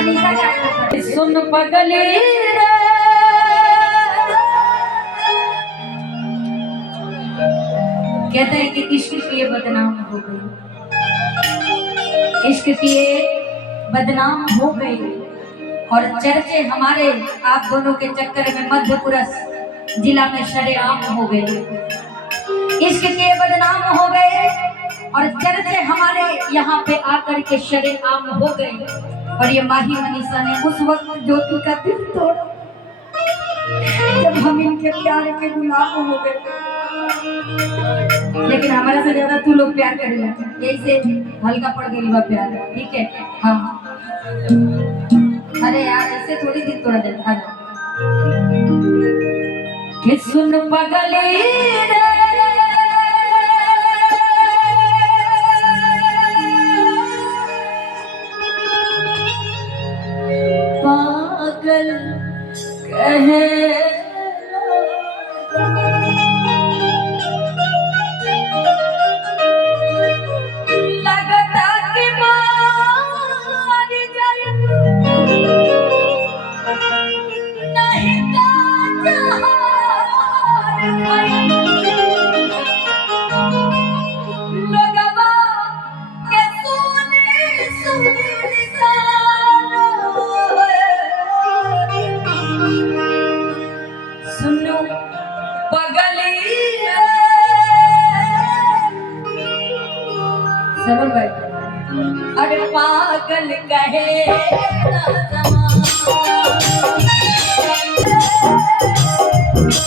मनीषा का सुन पगली रे कहते हैं कि इश्क किए बदनाम हो गई, इश्क किए बदनाम हो गई और चर्चे हमारे आप दोनों के चक्कर में मध्यपुरस जिला में शरेआम हो गए। इश्क किए बदनाम हो गए और चर्चे हमारे यहाँ पे आकर के शरेआम हो गए। और ये माही मनीषा ने उस वक्त ज्योति का दिल तोड़ा जब हम इनके प्यार के गुलाम हो गए। लेकिन हमारा से ज्यादा तू लोग प्यार कर ले, यही से हल्का पड़ गई बा प्यार, ठीक है? हाँ अरे यार ऐसे थोड़ी दिल तोड़ा जाता है। कि सुन पगली रे पागल कहे अरे पागल कहे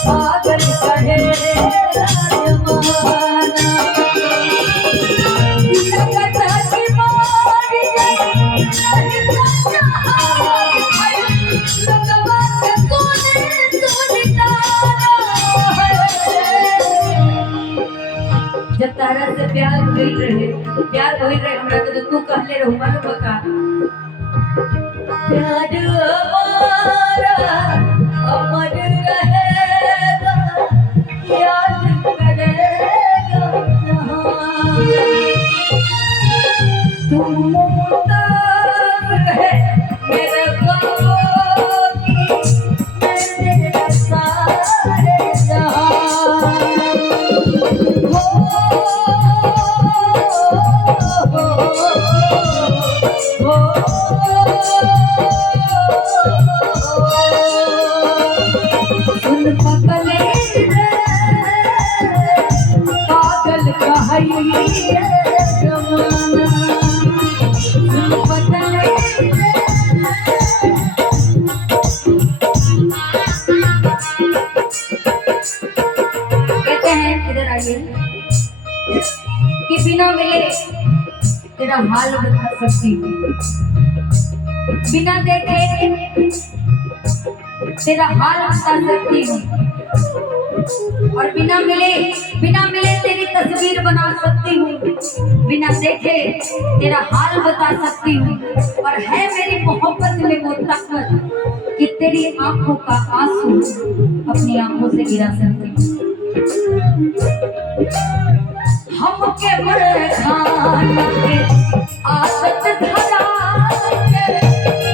पागल कहे जब तारा से प्यार हो रहे हमरा तो तू कहले रहू मालूम बका प्यार हमारा अमर रहेगा याद करेगा तुम मुताब है मेरे ख्वाबों की मेरे सारे जहां सुन पगले रे पागल कहिए जमाना सुन पगले कहते हैं इधर आइए कि बिना मिले तेरा हाल बता सकती हूँ, बिना देखे तेरा हाल बता सकती हूँ और बिना मिले तेरी तस्वीर बना सकती हूँ, बिना देखे तेरा हाल बता सकती हूँ। और है मेरी मोहब्बत में वो ताकत कि तेरी आंखों का आंसू अपनी आंखों से गिरा सकती हूँ। हमके मर खाना के आदत धरा के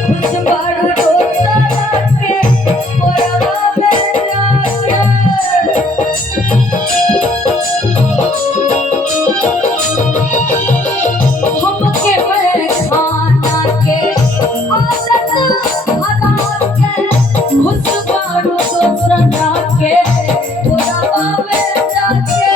कुछ बड़ रोता के मोरवा में जाके हमके मर खाना के आदत धरा के कुछ बड़ रोता के मोरवा में जाके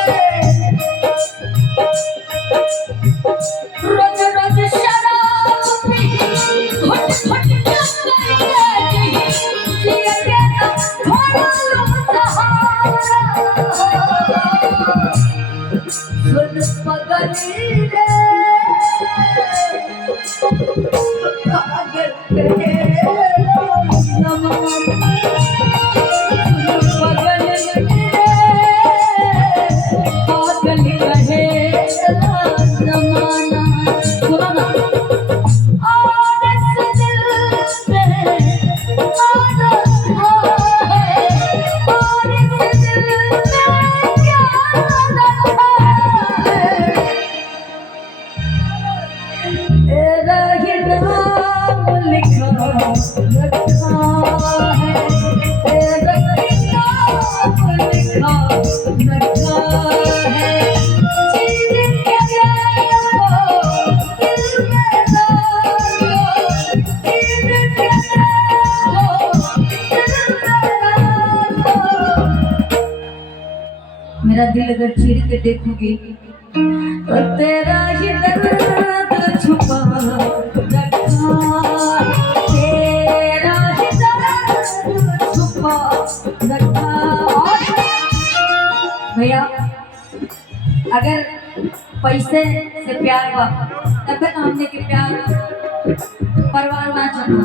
मेरा दिल अगर चीर के देखोगी तो तेरा ही दर्द छुपा रखा है, तेरा ही दर्द छुपा रखा। और भैया अगर पैसे से प्यार हुआ तब हमने के प्यार परवाह ना चढ़ा।